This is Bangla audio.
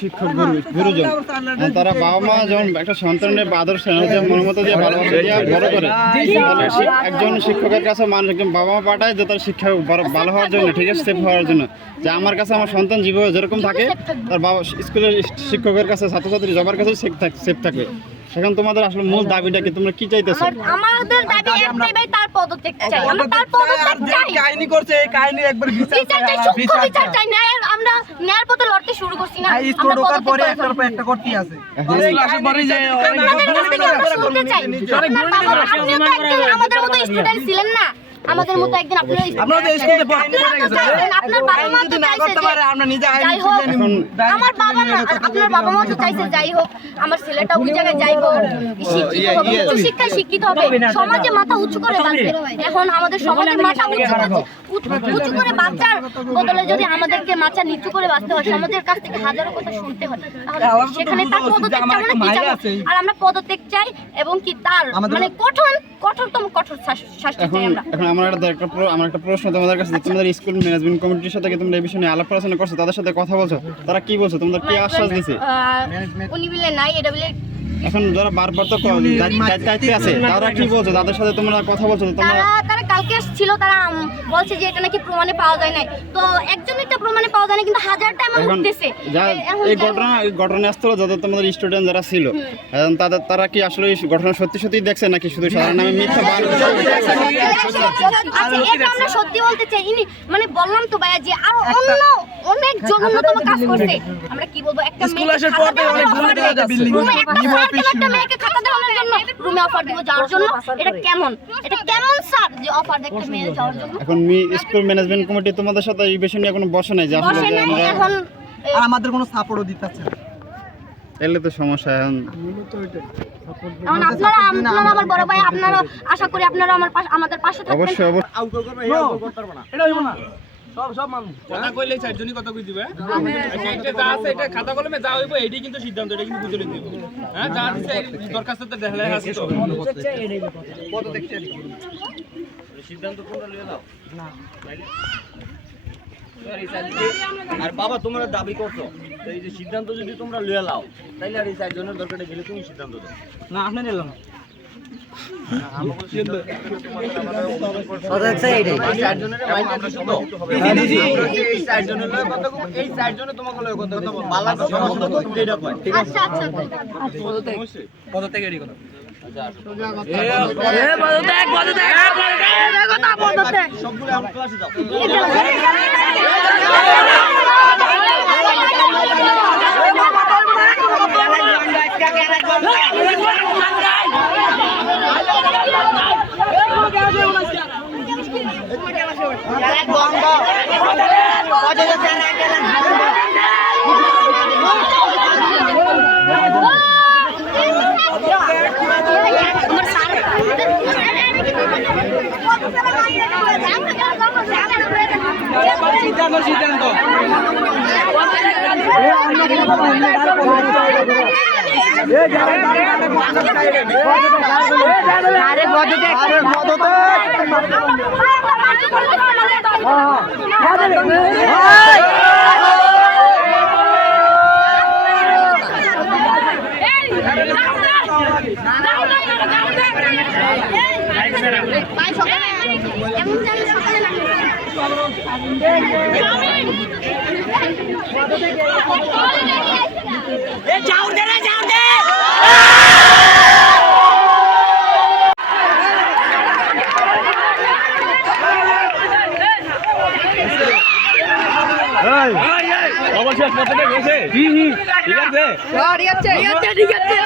শিক্ষক গুরুজন তারা বাবা মা যখন একটা সন্তানের আদর্শ মনের মতো দিয়ে ভালোবাসা দিয়ে বড় করে একজন শিক্ষকের কাছে মানুষ একজন বাবা মা পাঠায় যে তার শিক্ষা ভালো হওয়ার জন্য, ঠিক আছে, সেফ হওয়ার জন্য, যে আমার কাছে আমার সন্তান জীবনে যেরকম থাকে তার বাবা স্কুলের শিক্ষকের কাছে ছাত্রছাত্রী সবার কাছে সেফ থাকবে। এখন তোমাদের আসলে মূল দাবিটা কি, তোমরা কি চাইতেছো? আমাদের দাবি একটাই ভাই, তার পদত্যাগ চাই। আমরা তার পদত্যাগ চাই। কাহিনী করছে এই কাহিনী একবার বিচার চাই, সূক্ষ্ম বিচার চাই। আমরা ন্যায়ের পথে লড়তে শুরু করছি না, স্কুল ঢোকার পরে একটার পর একটা করতে আছে। ক্লাসে পরে যে শুনতে চাই আমাদের মতো স্টুডেন্ট ছিলেন না, আমাদের মতো একদিন আপনারা স্কুলে পড়াতে পড়ে গেছে। আপনার বাবা মা তো চাইছে যে আমরা নিজে যাই হোক, আমার বাবা মা আপনার বাবা মা তো চাইছে যাই হোক আমার ছেলেটা ওই জায়গায় যাই হোক, শিক্ষিত হবে, উচ্চ শিক্ষায় শিক্ষিত হবে, সমাজে মাথা উঁচু করে বাঁচবে। এখন আমাদের সমাজে মাথা উঁচু করে বাঁচার বদলে যদি আমাদেরকে মাথা নিচু করে বাঁচতে হয়, সমাজের কাছ থেকে হাজারো কথা শুনতে হয়, তাহলে সেখানে তার পদত্যাগ চাই না কি চাই? আর আমরা পদত্যাগ চাই এবং কি তার মানে কঠোরতম কঠোর শাস্তি চাই আমরা। আমার একটা প্রশ্ন তোমাদের কাছে, তোমাদের স্কুল ম্যানেজমেন্ট কমিটির সাথে কি তোমরা এই বিষয়ে নিয়ে আলাপ আলোচনা করছো? তাদের সাথে কথা বলছো? তারা কি বলছে? তোমাদের কি আশ্বাস দিয়েছে? উনি বলে নাই, এটা বলে এখন যারা বারবার তো দায়িত্বে আছে তারা কি বলছে? তাদের সাথে তোমরা কথা বলছো? তারা কালকে ছিল, তারা বলছে যে এটা নাকি প্রমাণে পাওয়া যায় না। তো একজনেরটা প্রমাণে পাওয়া যায় না, কিন্তু হাজারটা এমন উঠতেছে। এই ঘটনাস্থলে যাদের তোমাদের স্টুডেন্ট যারা ছিল তারা কি আসলে এই ঘটনা সত্যি দেখছে নাকি শুধু সাধারণ নামে মিথ্যা আমরা সত্যি বলতে চাই। মানে বললাম তো ভাইয়া যে আরো অন্য অনেক জঘন্যতম কাজ করছে। আমরা কি বলবো, একটা মেয়েকে খাতা দেওয়ানোর জন্য রুমে অফার দিব যাওয়ার জন্য, এটা কেমন স্যার যে অফার দেখতে মেয়ে যাওয়ার জন্য? এখন স্কুল ম্যানেজমেন্ট কমিটি তোমাদের সাথে এই বিষয় নিয়ে কোনো বসে নাই যে আসলে এখন আমাদের কোনো সাপোর্টও দিতেছে না, এলে তো সমস্যা। এখন আপনারা আমার বড় ভাই, আপনারা আশা করি আপনারা আমাদের পাশে থাকবেন। অবশ্যই এটা হইব না। সব মানুষ কথা কইলেই চারজনই কথা কই দিবে। এটা যা আছে এটা খাতা কলমে যা হইব এটাই কিন্তু সিদ্ধান্ত, এটা কিন্তু বুঝে দিব। হ্যাঁ, যা দিছে দরখাস্ত তো দেখালে আছে তো কত দেখতে সিদ্ধান্ত কোনটা লইয়া দাও না আর বাবা তোমরা দাবি করছো তো এই যে সিদ্ধান্ত যদি তোমরা লইয়া লাও তাইলে আর এই চারজনের দরকারে গেলে তুমি সিদ্ধান্ত দাও না, আপনি নিলাম সিদ্ধান্ত যাও দে অবশ্যই কতটা গেছে ঠিক আছে ঠিক আছে